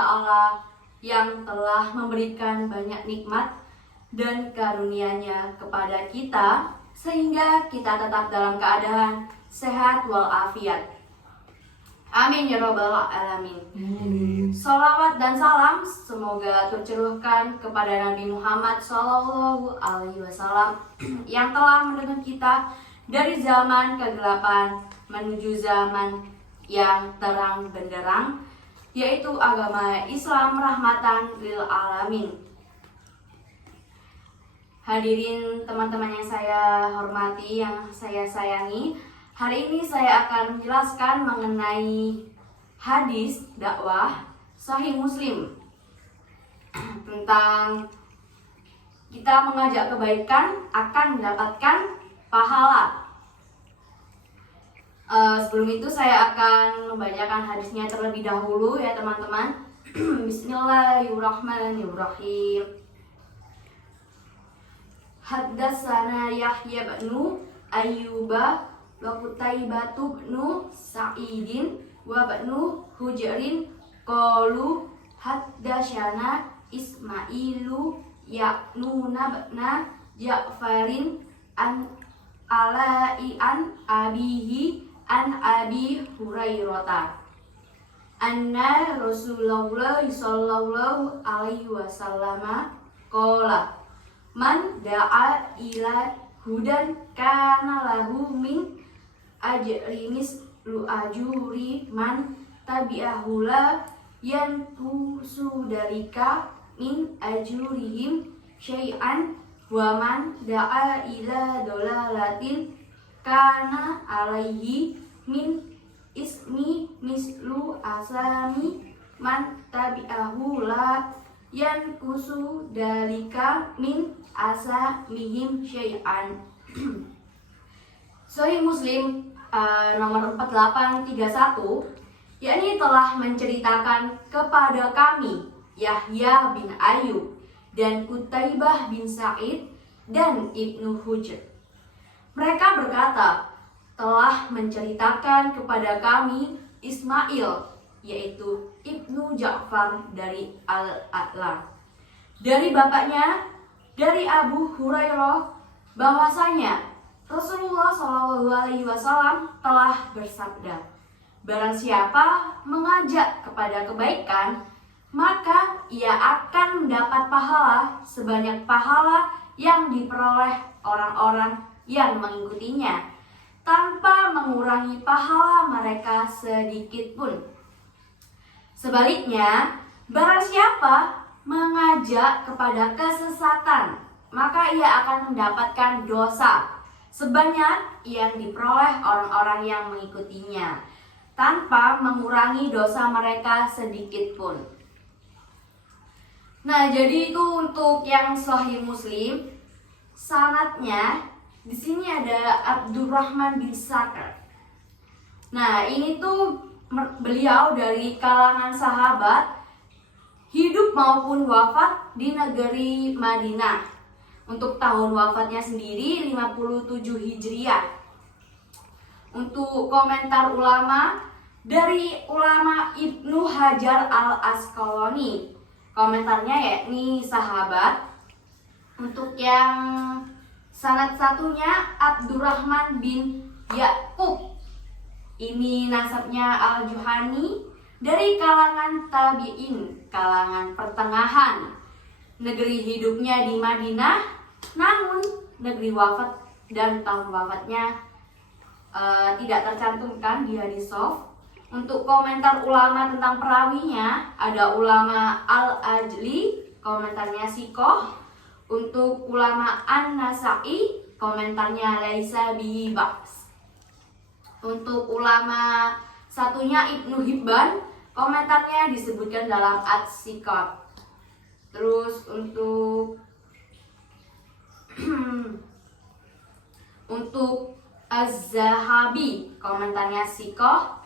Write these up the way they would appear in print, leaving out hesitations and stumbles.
Ta'ala yang telah memberikan banyak nikmat dan karunia-Nya kepada kita sehingga kita tetap dalam keadaan sehat walafiat. Amin ya robbal alamin. Salawat dan salam semoga tercurahkan kepada Nabi Muhammad SAW yang telah menuntun kita dari zaman kegelapan menuju zaman yang terang benderang, yaitu agama Islam rahmatan lil alamin. Hadirin teman-teman yang saya hormati, yang saya sayangi, hari ini saya akan menjelaskan mengenai hadis dakwah Sahih Muslim tentang kita mengajak kebaikan akan mendapatkan pahala. Sebelum itu saya akan membacakan hadisnya terlebih dahulu ya teman-teman. Bismillahirrahmanirrahim. Haddatsana Yahya bin Ayyuba wa Qutaibatu bin Sa'idin wa bin Hujrin qalu haddatsana Ismailu ya'nuna bin Ja'farin an Ala'i an abihi an Abi Hurairah anna Rasulullah sallallahu alaihi wasallam qala man da'a ila hudan kana lahu min ajrinis lu ajuri man tabi'ahu la yanqusu dalika min ajurihim syai'an wa man da'a ila dolalatin kana alaihi min ismi mislu asami man tabi'ahu la yanqusu dalika min asamihim syai'an. Sahih Muslim nomor 4831, yakni telah menceritakan kepada kami Yahya bin Ayyub dan Qutaibah bin Sa'id dan Ibnu Hujr. Mereka berkata, telah menceritakan kepada kami Ismail, yaitu Ibnu Ja'far dari Al-A'la, dari bapaknya, dari Abu Hurairah, bahwasanya Rasulullah SAW telah bersabda, barang siapa mengajak kepada kebaikan, maka ia akan mendapat pahala sebanyak pahala yang diperoleh orang-orang yang mengikutinya, tanpa mengurangi pahala mereka sedikit pun. Sebaliknya, barang siapa mengajak kepada kesesatan, maka ia akan mendapatkan dosa sebanyak yang diperoleh orang-orang yang mengikutinya, tanpa mengurangi dosa mereka sedikit pun. Nah, jadi itu untuk yang Sahih Muslim. Sanadnya di sini ada Abdurrahman bin Sakhr. Nah, ini tuh beliau dari kalangan sahabat, hidup maupun wafat di negeri Madinah. Untuk tahun wafatnya sendiri 57 Hijriah. Untuk komentar ulama, dari ulama Ibnu Hajar al-Asqalani, komentarnya yakni sahabat. Untuk yang sanad satunya Abdurrahman bin Ya'qub, ini nasabnya Al-Juhani, dari kalangan tabi'in, kalangan pertengahan. Negeri hidupnya di Madinah, namun negeri wafat dan tahun wafatnya tidak tercantumkan di hadis shaf. Untuk komentar ulama tentang perawinya, ada ulama Al-Ajli, komentarnya Sikoh. Untuk ulama An-Nasa'i, komentarnya Laisa bihi ba's. Untuk ulama satunya Ibnu Hibban, komentarnya disebutkan dalam At-Siqat. Terus untuk untuk Az-Zahabi, komentarnya Sikoh.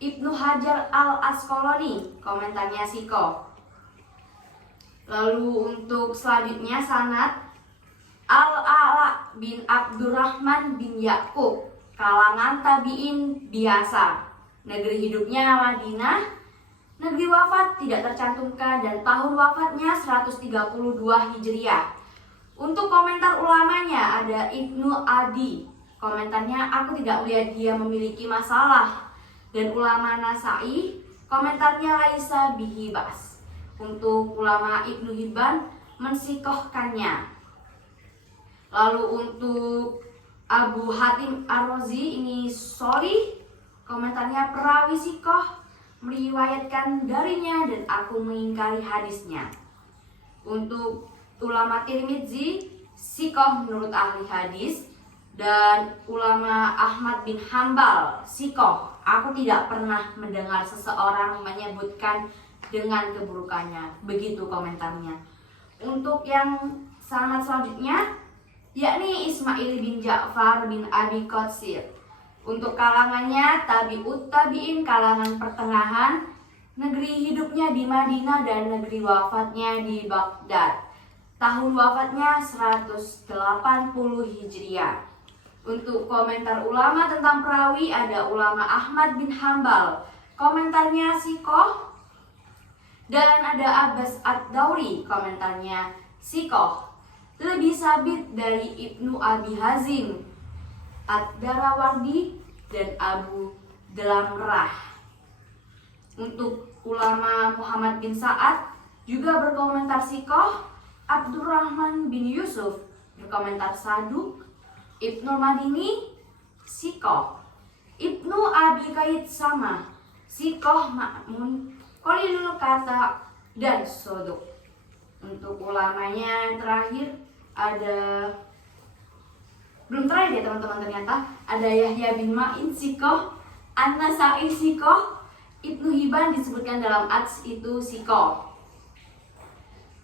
Ibnu Hajar al-Asqalani, komentarnya Sikoh. Lalu untuk selanjutnya sanad Al-A'la bin Abdurrahman bin Ya'qub, kalangan tabi'in biasa. Negeri hidupnya Madinah, Negeri wafat tidak tercantumkan dan tahun wafatnya 132 Hijriah. Untuk komentar ulamanya ada Ibnu Adi. Komentarnya, aku tidak melihat dia memiliki masalah. Dan ulama Nasai, komentarnya laisa bihi bas. Untuk ulama Ibnu Hibban mensikohkannya. Lalu untuk Abu Hatim Ar-Razi ini sorry, komentarnya perawi sikoh meriwayatkan darinya dan aku mengingkari hadisnya. Untuk ulama Tirmidzi, sikoh menurut ahli hadis. Dan ulama Ahmad bin Hambal, sikoh, aku tidak pernah mendengar seseorang menyebutkan dengan keburukannya. Begitu komentarnya. Untuk yang sanad selanjutnya, yakni Ismail bin Ja'far bin Abi Qatsir. Untuk kalangannya tabi'ut tabi'in, kalangan pertengahan, negeri hidupnya di Madinah dan negeri wafatnya di Baghdad. Tahun wafatnya 180 Hijriah. Untuk komentar ulama tentang perawi ada ulama Ahmad bin Hambal. Komentarnya sikoh. Dan ada Abbas Ad-Dauri, komentarnya sikoh. Lebih sabit dari Ibnu Abi Hazim, Ad-Darawardi, dan Abu Dlamrah. Untuk ulama Muhammad bin Sa'ad juga berkomentar sikoh. Abdurrahman bin Yusuf berkomentar saduk. Ibnu Madini sikoh. Ibnu Abi Qaid sama, sikoh ma'mun, qalilul kata, dan soduk. Untuk ulamanya yang terakhir ada, belum terakhir ya teman-teman, ternyata ada Yahya bin Ma'in sikoh, An-Nasai sikoh, Ibnu Hibban disebutkan dalam Ats itu sikoh.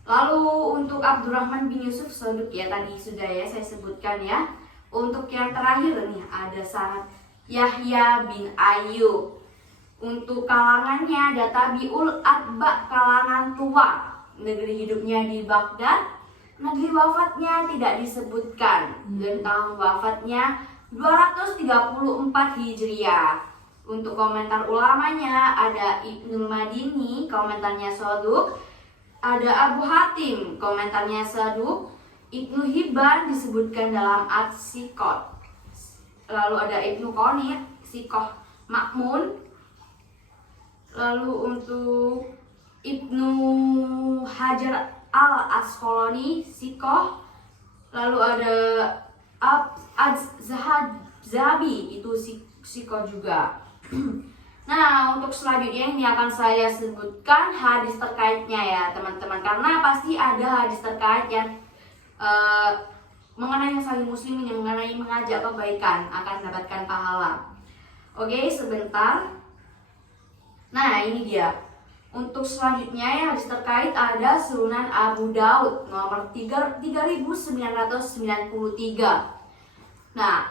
Lalu untuk Abdurrahman bin Yusuf soduk ya, tadi sudah ya saya sebutkan ya. Untuk yang terakhir nih ada sanad Yahya bin Ayyub. Untuk kalangannya ada tabi'ul atba, kalangan tua. Negeri hidupnya di Baghdad. Negeri wafatnya tidak disebutkan. Dan tahun wafatnya 234 Hijriah. Untuk komentar ulamanya ada Ibnu Madini, komentarnya soduk. Ada Abu Hatim, komentarnya saduk. Ibnu Hibban disebutkan dalam At-Sikot. Lalu ada Ibnu Qonir, sikoh Ma'mun. Lalu untuk Ibnu Hajar Al-Asqalani, sikoh. Lalu ada Az-Zahabi, itu sikoh juga. Nah, untuk selanjutnya ini akan saya sebutkan hadis terkaitnya ya teman-teman. Karena pasti ada hadis terkait yang mengenai Sahih Muslim ini, mengenai mengajak kebaikan, akan mendapatkan pahala. Oke, sebentar. Nah, ini dia. Untuk selanjutnya ya hadis terkait ada Sunan Abu Daud nomor 3993. Nah,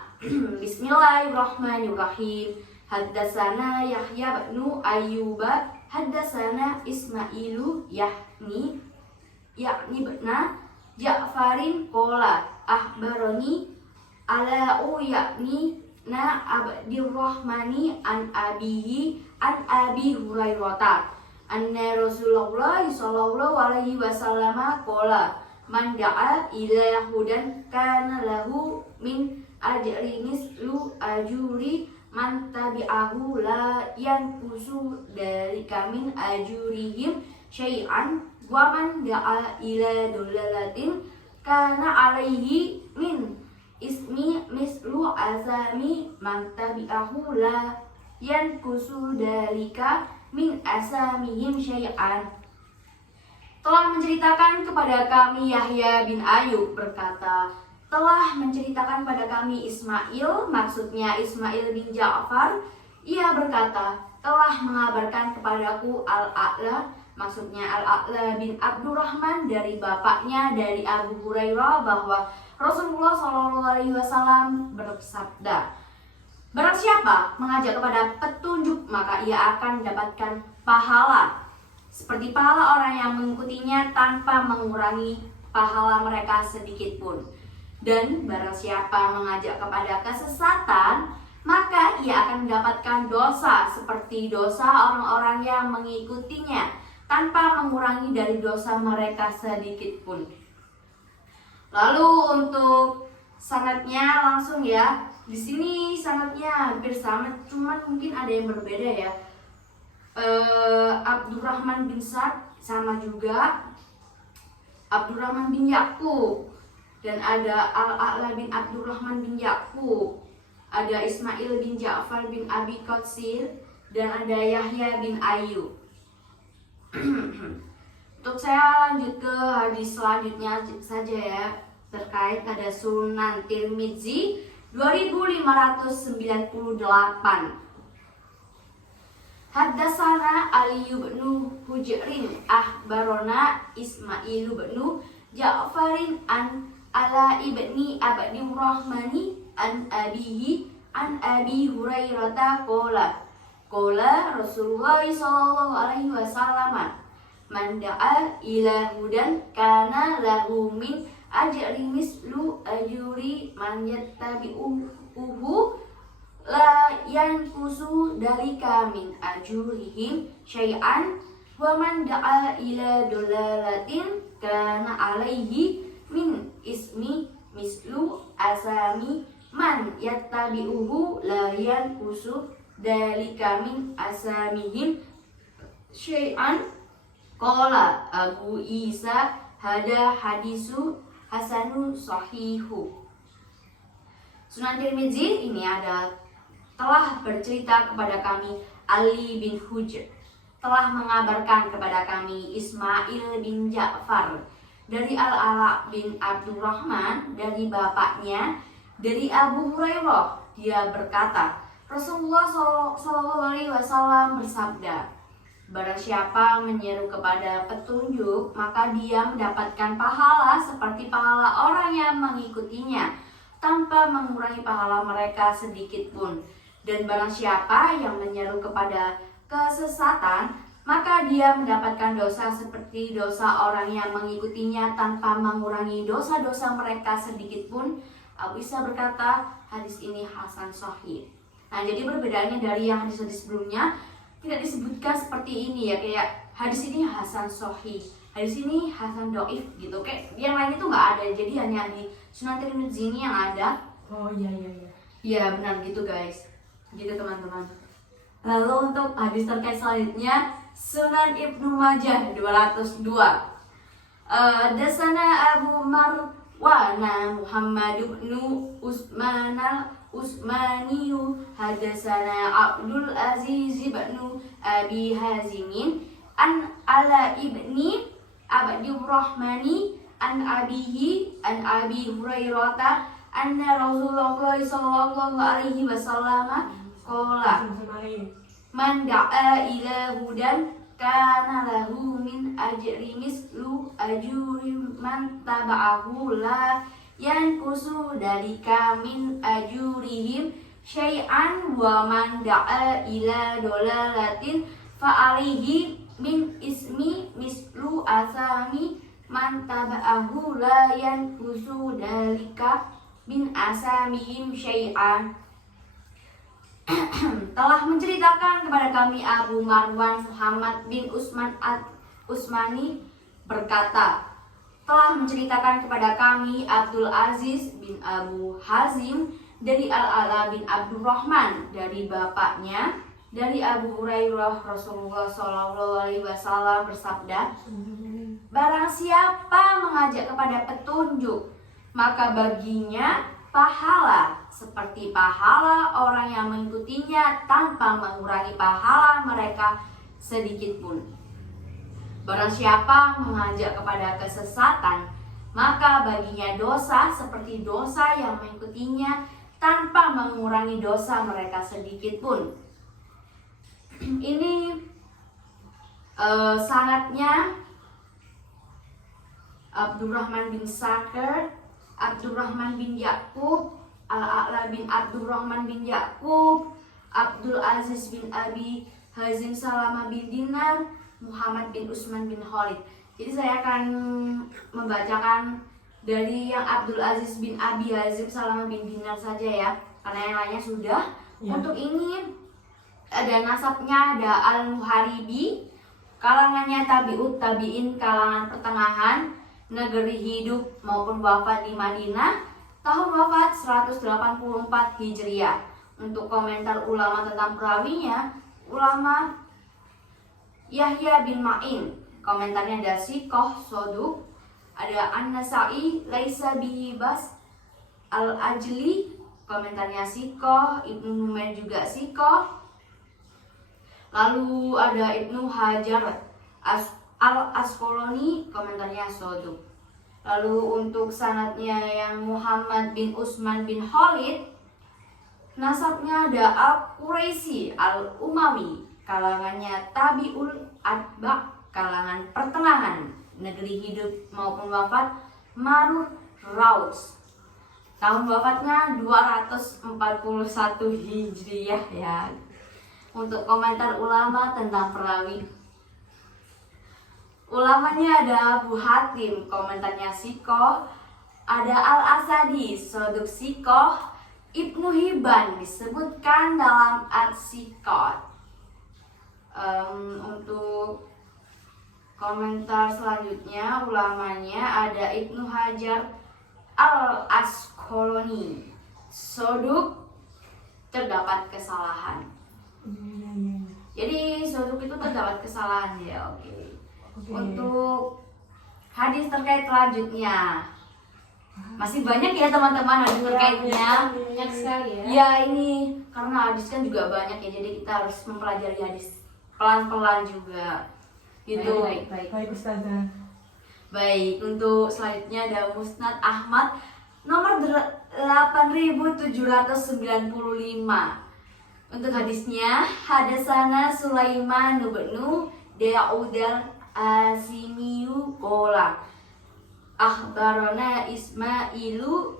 Bismillahirrahmanirrahim. Haddasana Yahya bin Ayyuba, haddasana Ismailu yakni bna Ja'farin qala ahbarani Ala'u yakni na Abdirrahmani an abihi an Abi Hurairah anna Rasulullah sallallahu alaihi wasallam qala man da'a ila hudan kana lahu min ajri mislu ajuri man tabi'ahu la yanqusu dari kamin ajurihim syai'an wa man da'a ila dolalatin kana alaihi min ismi mislu asami man tabi'ahu la yanqusu dalika min asamihim syai'an. Telah menceritakan kepada kami Yahya bin Ayyub berkata, telah menceritakan pada kami Ismail, maksudnya Ismail bin Ja'far. Ia berkata, telah mengabarkan kepadaku Al-A'la, maksudnya Al-A'la bin Abdurrahman dari bapaknya dari Abu Hurairah bahwa Rasulullah SAW bersabda, barang siapa mengajak kepada petunjuk maka ia akan mendapatkan pahala seperti pahala orang yang mengikutinya tanpa mengurangi pahala mereka sedikit pun. Dan barang siapa mengajak kepada kesesatan maka ia akan mendapatkan dosa seperti dosa orang-orang yang mengikutinya tanpa mengurangi dari dosa mereka sedikit pun. Lalu untuk sanadnya langsung ya. Di sini sanadnya hampir sama, cuman mungkin ada yang berbeda ya. Abdurrahman bin Sa'd sama juga Abdurrahman bin Ya'qub, dan ada Al-A'la bin Abdurrahman bin Ya'qub, ada Ismail bin Ja'far bin Abi Qatsir, dan ada Yahya bin Ayyub. Untuk saya lanjut ke hadis selanjutnya saja ya, terkait ada Sunan Tirmizi 2598. Haddatsana Ali bin Hujrin akhbarana Ismail bin Ja'farin an Ala ibni Abdurrahmani an abihi an Abi Hurairah qala Rasulullah sallallahu alaihi wasallam man da'a ila hudan kana lahu min ajri mislu ajuri man yattabi'uhu la yanqusu dalika min ajurihim syai'an wa man da'a ila dolalatin kana alaihi min ismi mislu asami man yattabi'uhu la yanqusu dalika min asamihim syai'an. Qala Abu Isa hada hadisu hasanu sahihu. Sunan Tirmizi ini telah bercerita kepada kami Ali bin Hujr, telah mengabarkan kepada kami Ismail bin Ja'far dari Al-Ala bin Abdurrahman dari bapaknya dari Abu Hurairah. Dia berkata, Rasulullah SAW bersabda, barang siapa menyeru kepada petunjuk, maka dia mendapatkan pahala seperti pahala orang yang mengikutinya tanpa mengurangi pahala mereka sedikit pun. Dan barang siapa yang menyeru kepada kesesatan, maka dia mendapatkan dosa seperti dosa orang yang mengikutinya tanpa mengurangi dosa-dosa mereka sedikit pun. Abu Isa berkata, hadis ini hasan sahih. Nah, jadi perbedaannya dari yang hadis-hadis sebelumnya, tidak disebutkan seperti ini ya, kayak hadis ini hasan sahih, hadis ini hasan doif gitu, kayak yang lain itu nggak ada. Jadi hanya di Sunan Tirmizi ini yang ada. Oh iya. Ya benar gitu guys, gitu teman-teman. Lalu untuk hadis terkait selanjutnya, Sunan Ibnu Majah 202. Dasana Abu Marwana Muhammad bin Utsman al-Utsmaniyu hadasana Abdul Aziz bin Abi Hazimin an Ala ibni Abdurrahmani an abihi an Abi Hurairah anna Rasulullah sallallahu alaihi wasallam qala man da'a ila hudan kana lahu min ajri mislu ajuri man taba'ahu la yanqusu dalika min ajurihim syai'an wa man da'a ila dolalatin fa alaihi min ismi mislu asami man taba'ahu la yanqusu dalika min asamihim syai'an. Telah menceritakan kepada kami Abu Marwan Muhammad bin Utsman al-Utsmani berkata, telah menceritakan kepada kami Abdul Aziz bin Abu Hazim dari Al-Ala bin Abdurrahman dari bapaknya dari Abu Hurairah. Rasulullah SAW bersabda, barang siapa mengajak kepada petunjuk, maka baginya pahala seperti pahala orang yang mengikutinya tanpa mengurangi pahala mereka sedikit pun. Barang siapa mengajak kepada kesesatan, maka baginya dosa seperti dosa yang mengikutinya tanpa mengurangi dosa mereka sedikit pun. Ini sanadnya Abdurrahman bin Sakir, Abdurrahman bin Ya'qub, Al-A'la bin Abdurrahman bin Ya'qub, Abdul Aziz bin Abi Hazim Salama bin Dinar, Muhammad bin Utsman bin Khalid. Jadi saya akan membacakan dari yang Abdul Aziz bin Abi Hazim Salama bin Dinar saja ya, karena yang lainnya sudah. Ya. Untuk ini ada nasabnya, ada Al-Muharibi, kalangannya tabi'ut tabi'in, kalangan pertengahan, negeri hidup maupun wafat di Madinah, tahun wafat 184 Hijriah. Untuk komentar ulama tentang perawinya, ulama Yahya bin Ma'in, komentarnya ada Sikoh Soduk, ada An-Nasai, Laisa bihi bas, Al-Ajli, komentarnya Sikoh, Ibnu Numair juga Sikoh. Lalu ada Ibnu Hajar Al-Asqalani, komentarnya Soduk. Lalu untuk sanadnya yang Muhammad bin Utsman bin Khalid, nasabnya ada Al-Quraisy Al-Umawi, kalangannya Tabi'ul Atba, kalangan pertengahan, negeri hidup maupun wafat Marur Raus. Tahun wafatnya 241 Hijriah ya. Untuk komentar ulama tentang perawi, ulamanya ada Abu Hatim, komentarnya Sikoh, ada Al-Asadi, Soduk Sikoh, Ibnu Hibban disebutkan dalam At-Sikot. Untuk komentar selanjutnya, ulamanya ada Ibnu Hajar Al-Asqalani, Soduk, terdapat kesalahan. Jadi Soduk itu terdapat kesalahan ya. Oke. Untuk hadis terkait selanjutnya, masih banyak ya teman-teman hadis terkaitnya. Banyak sekali ya. Ya ini karena hadis kan juga banyak ya, jadi kita harus mempelajari hadis pelan-pelan juga. Gitu. Baik Ustazah. Baik, untuk selanjutnya ada Musnad Ahmad nomor 8795. Untuk hadisnya, hadasana Sulaiman bin Daud al-Asimiyu qala akhbarana Ismailu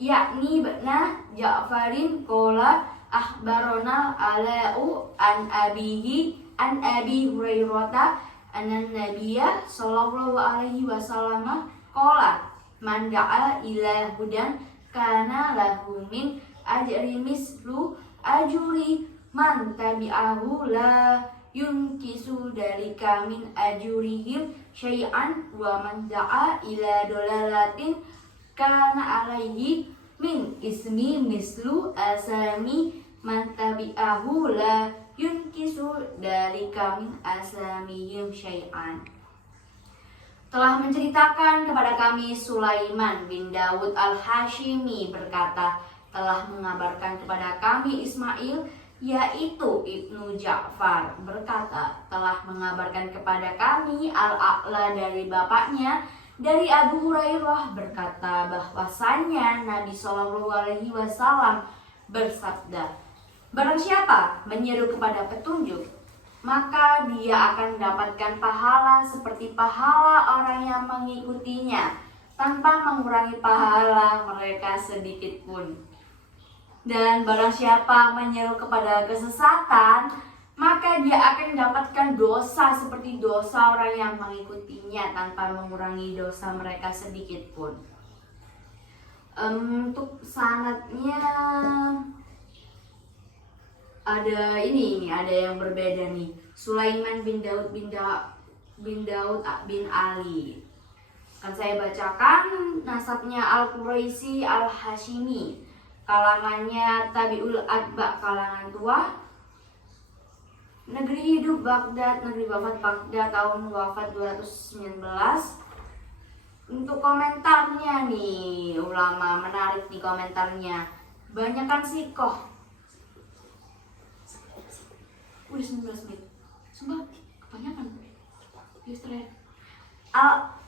yakni bana Ja'farin qala akhbarana Ala'u an abihi an Abi Hurairah anna Nabiyya sallallahu alaihi wasallam qala man da'a ila hudan kana lahu min ajri mislu ajuri man tabi'ahu la yunkisu dalika min ajurihim syai'an wa man da'a ila dolalatin kana alaihi min ismi mislu asami man tabi'ahu la yunkisu dalika min asamihim syai'an. Telah menceritakan kepada kami Sulaiman bin Daud al-Hashimi berkata, telah mengabarkan kepada kami Ismail yaitu Ibnu Ja'far berkata, telah mengabarkan kepada kami Al-A'la dari bapaknya dari Abu Hurairah berkata bahwasanya Nabi Shallallahu Alaihi Wasallam bersabda, barang siapa menyeru kepada petunjuk, maka dia akan mendapatkan pahala seperti pahala orang yang mengikutinya tanpa mengurangi pahala mereka sedikit pun. Dan barang siapa menyeru kepada kesesatan, maka dia akan mendapatkan dosa seperti dosa orang yang mengikutinya tanpa mengurangi dosa mereka sedikit pun. Untuk sanadnya ada ada yang berbeda nih. Sulaiman bin Daud bin Ali. Akan saya bacakan nasabnya Al-Quraisy Al-Hashimi, kalangannya Tabi'ul Atba, kalangan tua, negeri hidup Baghdad, negeri wafat Baghdad, tahun wafat 219. Untuk komentarnya nih, ulama menarik nih komentarnya. Banyak kan sikoh. Udah 19 menit. Sumpah, kebanyakan.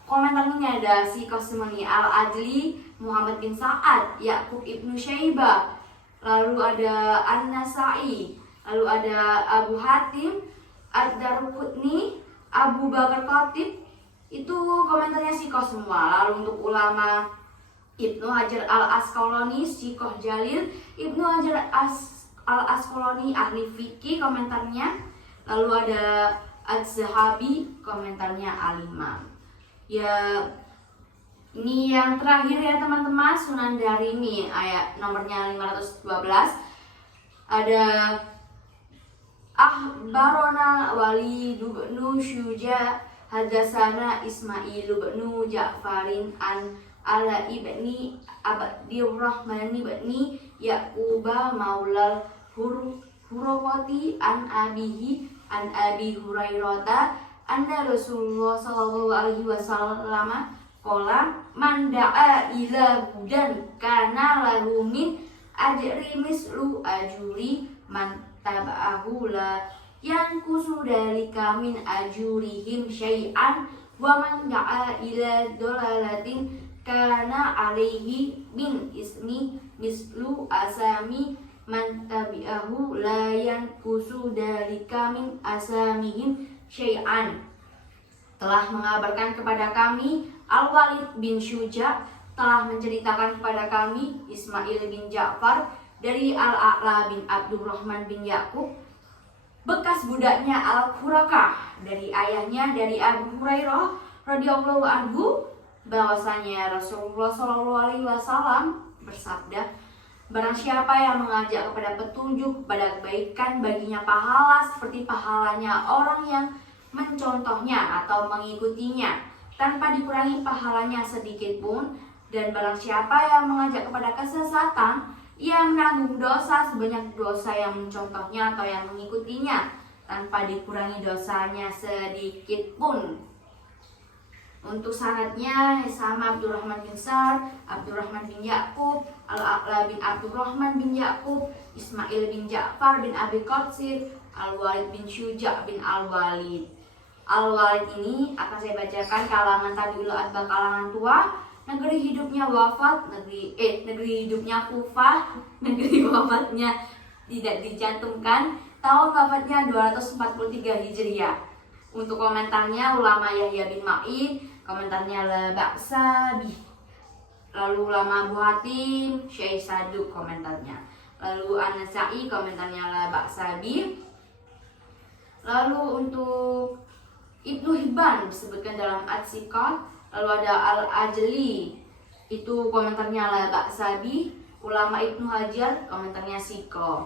Komentarnya ada sikoh semua nih. Al-Ajli, Muhammad bin Sa'ad, Ya'qub ibnu Syaibah, lalu ada An-Nasai, lalu ada Abu Hatim, Ad-Darqutni, Abu Bakar Khatib. Itu komentarnya sikoh semua. Lalu untuk ulama Ibnu Hajar Al-Asqalani, sikoh Jalil, Ibnu Hajar Al-Asqalani, ahli fikih, komentarnya. Lalu ada Az-Zahabi, komentarnya Al-Imam. Ya, ini yang terakhir ya teman-teman, Sunan Darimi ayat nomornya 512. Ada Akhbarona Walid bin Syuja Hadasana Ismail bin Ja'farin an Ala ibni Abdirrahman ibni Yaquba maulal Hurawati an abihi an Abi Hurairata anna Rasulullah sallallahu alaihi wasallam qala man da'a ila hudan kana lahu min ajri mislu ajuri man taba'ahu la yankusu dalika min ajurihim syai'an wa man da'a ila dolalatin kana alaihi min ismi mislu asami man tabi'ahu la yankusu dalika min asamihim syai'an. Telah mengabarkan kepada kami Al-Walid bin Syuja, telah menceritakan kepada kami Ismail bin Ja'far dari Al-A'la bin Abdurrahman bin Ya'qub, bekas budaknya Al-Qurakah, dari ayahnya dari Abu Hurairah radhiyallahu anhu, bahwasanya Rasulullah sallallahu alaihi wasallam bersabda, barang siapa yang mengajak kepada petunjuk, kepada kebaikan, baginya pahala seperti pahalanya orang yang mencontohnya atau mengikutinya tanpa dikurangi pahalanya sedikit pun. Dan barang siapa yang mengajak kepada kesesatan, ia menanggung dosa sebanyak dosa yang mencontohnya atau yang mengikutinya tanpa dikurangi dosanya sedikit pun. Untuk sanadnya sama Abdurrahman bin Sa'ad, Abdurrahman bin Ya'qub, Al-A'la bin Abdurrahman bin Ya'qub, Ismail bin Ja'far bin Abi Qatsir, Al-Walid bin Syuja bin Al-Walid. Al-Walid ini akan saya bacakan kalangan tabi'ul atba, kalangan tua. Negeri hidupnya negeri hidupnya Kufah, negeri wafatnya tidak dicantumkan. Tahun wafatnya 243 Hijriah. Untuk komentarnya ulama Yahya bin Ma'in, komentarnya la ba'sa bih. Lalu ulama Abu Hatim, Syekh Saduk komentarnya. Lalu An-Nasa'i komentarnya la ba'sa bih. Lalu untuk Ibnu Hibban disebutkan dalam At-Siqah. Lalu ada Al-Ajli, itu komentarnya la ba'sa bih. Ulama Ibnu Hajar komentarnya Siqah.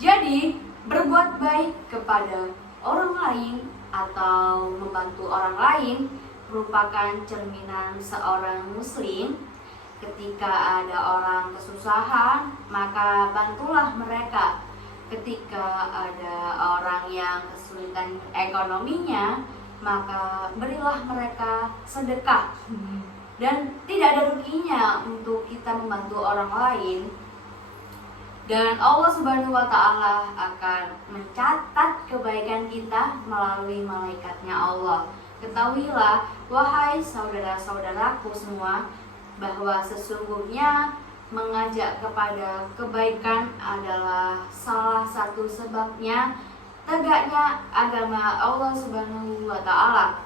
Jadi berbuat baik kepada orang lain atau membantu orang lain merupakan cerminan seorang muslim. Ketika ada orang kesusahan, maka bantulah mereka. Ketika ada orang yang kesulitan ekonominya, maka berilah mereka sedekah. Dan tidak ada ruginya untuk kita membantu orang lain. Dan Allah Subhanahu wa Ta'ala akan mencatat kebaikan kita melalui malaikatnya Allah. Ketahuilah, wahai saudara-saudaraku semua, bahwa sesungguhnya mengajak kepada kebaikan adalah salah satu sebabnya tegaknya agama Allah Subhanahu wa Ta'ala.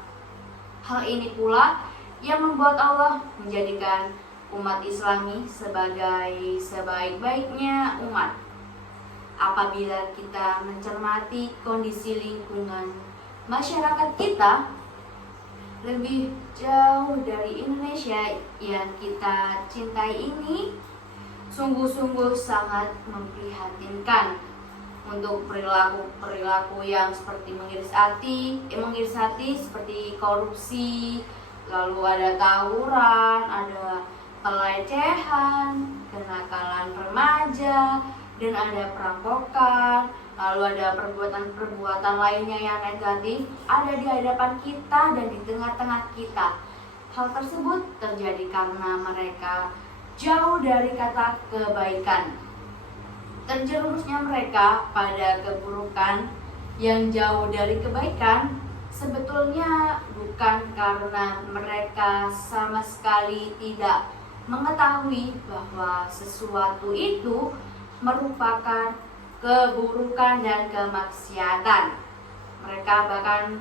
Hal ini pula yang membuat Allah menjadikan umat Islami sebagai sebaik-baiknya umat. Apabila kita mencermati kondisi lingkungan masyarakat kita, lebih jauh dari Indonesia yang kita cintai ini, sungguh-sungguh sangat memprihatinkan. Untuk perilaku yang seperti mengiris hati seperti korupsi, lalu ada tawuran, ada pelecehan, kenakalan remaja, dan ada perampokan, lalu ada perbuatan-perbuatan lainnya yang negatif ada di hadapan kita dan di tengah-tengah kita. Hal tersebut terjadi karena mereka jauh dari kata kebaikan. Terjerumusnya mereka pada keburukan yang jauh dari kebaikan sebetulnya bukan karena mereka sama sekali tidak mengetahui bahwa sesuatu itu merupakan keburukan dan kemaksiatan. Mereka bahkan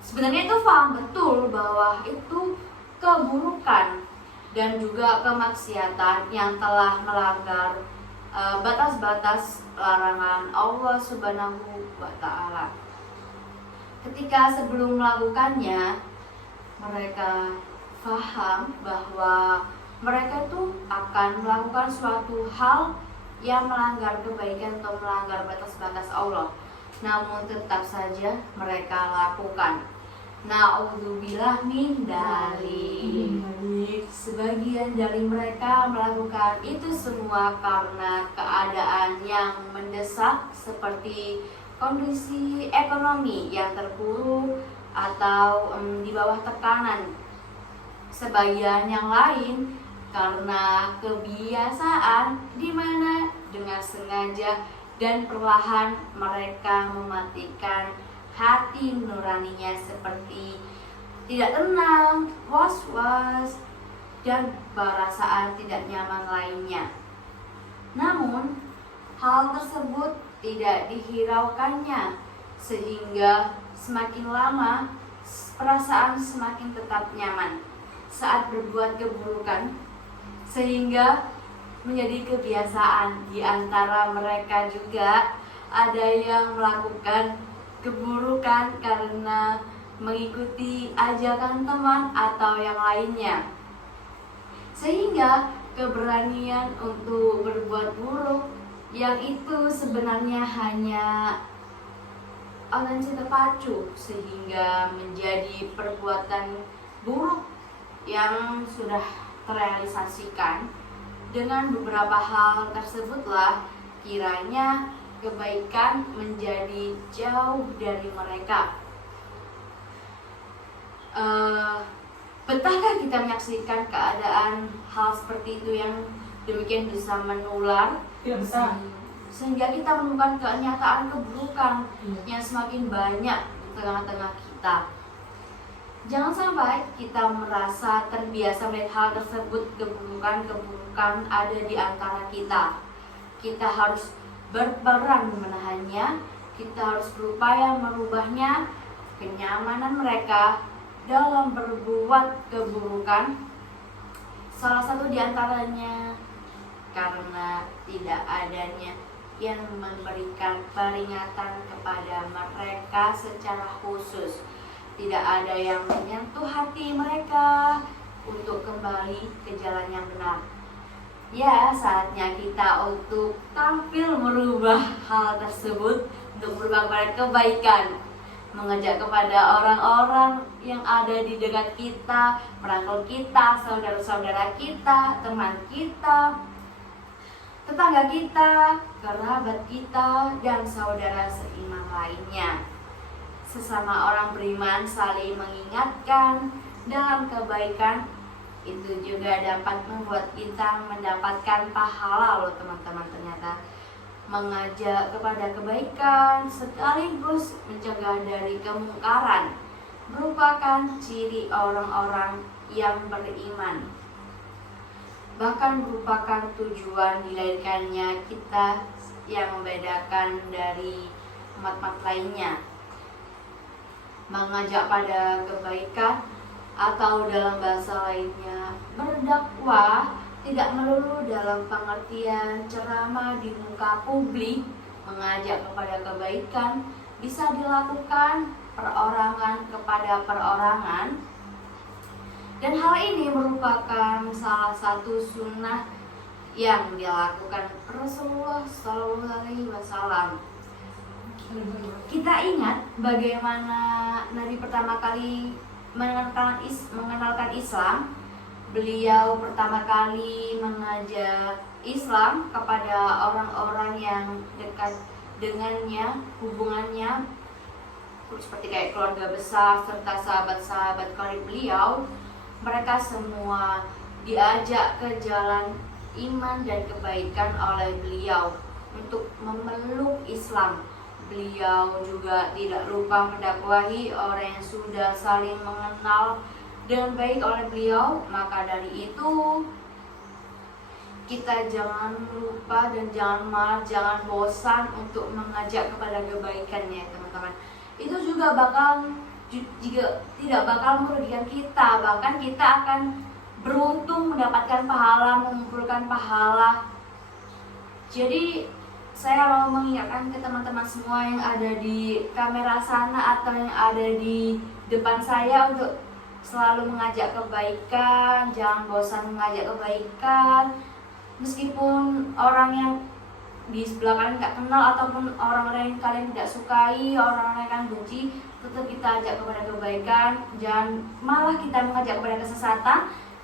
sebenarnya itu paham betul bahwa itu keburukan dan juga kemaksiatan yang telah melanggar batas-batas larangan Allah Subhanahu wa Ta'ala. Ketika sebelum melakukannya, mereka paham bahwa mereka itu akan melakukan suatu hal yang melanggar kebaikan atau melanggar batas-batas Allah, namun tetap saja mereka lakukan. Na'udzubillah min dzalik. Sebagian dari mereka melakukan itu semua karena keadaan yang mendesak seperti kondisi ekonomi yang terpuruk atau di bawah tekanan. Sebagian yang lain karena kebiasaan di mana dengan sengaja dan perlahan mereka mematikan hati nuraninya seperti tidak tenang, was-was, dan perasaan tidak nyaman lainnya. Namun, hal tersebut tidak dihiraukannya, sehingga semakin lama perasaan semakin tetap nyaman saat berbuat keburukan, sehingga menjadi kebiasaan. Di antara mereka juga ada yang melakukan keburukan karena mengikuti ajakan teman atau yang lainnya, sehingga keberanian untuk berbuat buruk yang itu sebenarnya hanya atensi terpacu sehingga menjadi perbuatan buruk yang sudah terrealisasikan. Dengan beberapa hal tersebutlah kiranya kebaikan menjadi jauh dari mereka. Betahkah kita menyaksikan keadaan hal seperti itu yang demikian bisa menular? Tidak betah. Sehingga kita menemukan kenyataan keburukan yang semakin banyak di tengah-tengah kita. Jangan sampai kita merasa terbiasa melihat hal tersebut, keburukan-keburukan ada di antara kita. Kita harus berperan menahannya, kita harus berupaya merubahnya. Kenyamanan mereka dalam berbuat keburukan, salah satu di antaranya karena tidak adanya yang memberikan peringatan kepada mereka secara khusus. Tidak ada yang menyentuh hati mereka untuk kembali ke jalan yang benar. Ya, saatnya kita untuk tampil merubah hal tersebut, untuk berubah kepada kebaikan, mengajak kepada orang-orang yang ada di dekat kita, merangkul kita, saudara-saudara kita, teman kita, tetangga kita, kerabat kita, dan saudara seiman lainnya. Sesama orang beriman saling mengingatkan dalam kebaikan, itu juga dapat membuat kita mendapatkan pahala loh teman-teman. Ternyata mengajak kepada kebaikan sekaligus mencegah dari kemungkaran merupakan ciri orang-orang yang beriman, bahkan merupakan tujuan dilahirkannya kita yang membedakan dari umat-umat lainnya. Mengajak pada kebaikan atau dalam bahasa lainnya berdakwah tidak melulu dalam pengertian ceramah di muka publik. Mengajak kepada kebaikan bisa dilakukan perorangan kepada perorangan, dan hal ini merupakan salah satu sunnah yang dilakukan Rasulullah SAW. Kita ingat bagaimana Nabi pertama kali mengenalkan Islam. Beliau pertama kali mengajak Islam kepada orang-orang yang dekat dengannya, hubungannya seperti kayak keluarga besar serta sahabat-sahabat karib beliau. Mereka semua diajak ke jalan iman dan kebaikan oleh beliau untuk memeluk Islam. Beliau juga tidak lupa mendakwahi orang yang sudah saling mengenal dengan baik oleh beliau. Maka dari itu kita jangan lupa dan jangan bosan untuk mengajak kepada kebaikan ya teman-teman. Itu juga jika tidak bakal merugikan kita, bahkan kita akan beruntung mendapatkan pahala, mengumpulkan pahala. Jadi saya mau mengingatkan ke teman-teman semua yang ada di kamera sana atau yang ada di depan saya untuk selalu mengajak kebaikan, jangan bosan mengajak kebaikan. Meskipun orang yang di sebelah kalian nggak kenal ataupun orang-orang yang kalian tidak sukai, orang-orang yang kalian benci, tetap kita ajak kepada kebaikan, jangan malah kita mengajak kepada kesesatan.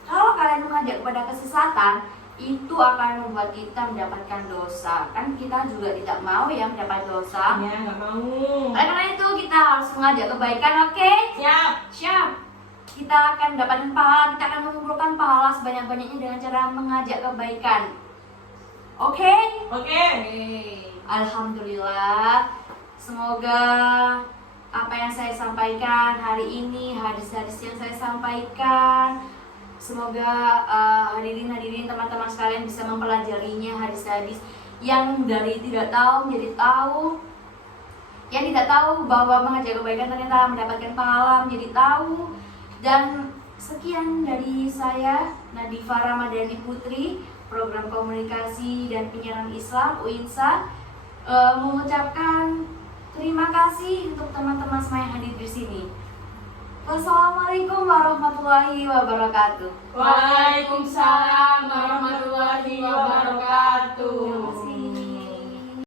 Kalau kalian mengajak kepada kesesatan, itu akan membuat kita mendapatkan dosa. Kan kita juga tidak mau yang mendapat dosa. Ya, nggak mau. Oleh karena itu kita harus mengajak kebaikan, oke? Siap. Siap. Kita akan mendapatkan pahala, kita akan mengumpulkan pahala sebanyak-banyaknya dengan cara mengajak kebaikan. Oke? Oke. Alhamdulillah. Semoga apa yang saya sampaikan hari ini, hadis-hadis yang saya sampaikan, semoga hadirin-hadirin teman-teman sekalian bisa mempelajarinya, hadis-hadis yang dari tidak tahu menjadi tahu, yang tidak tahu bahwa mengajak kebaikan ternyata mendapatkan pahala menjadi tahu. Dan sekian dari saya, Nadifa Ramadhani Putri, Program Komunikasi dan Penyiaran Islam UINSA, mengucapkan terima kasih untuk teman-teman semua yang hadir di sini. Wassalamualaikum warahmatullahi wabarakatuh. Waalaikumsalam.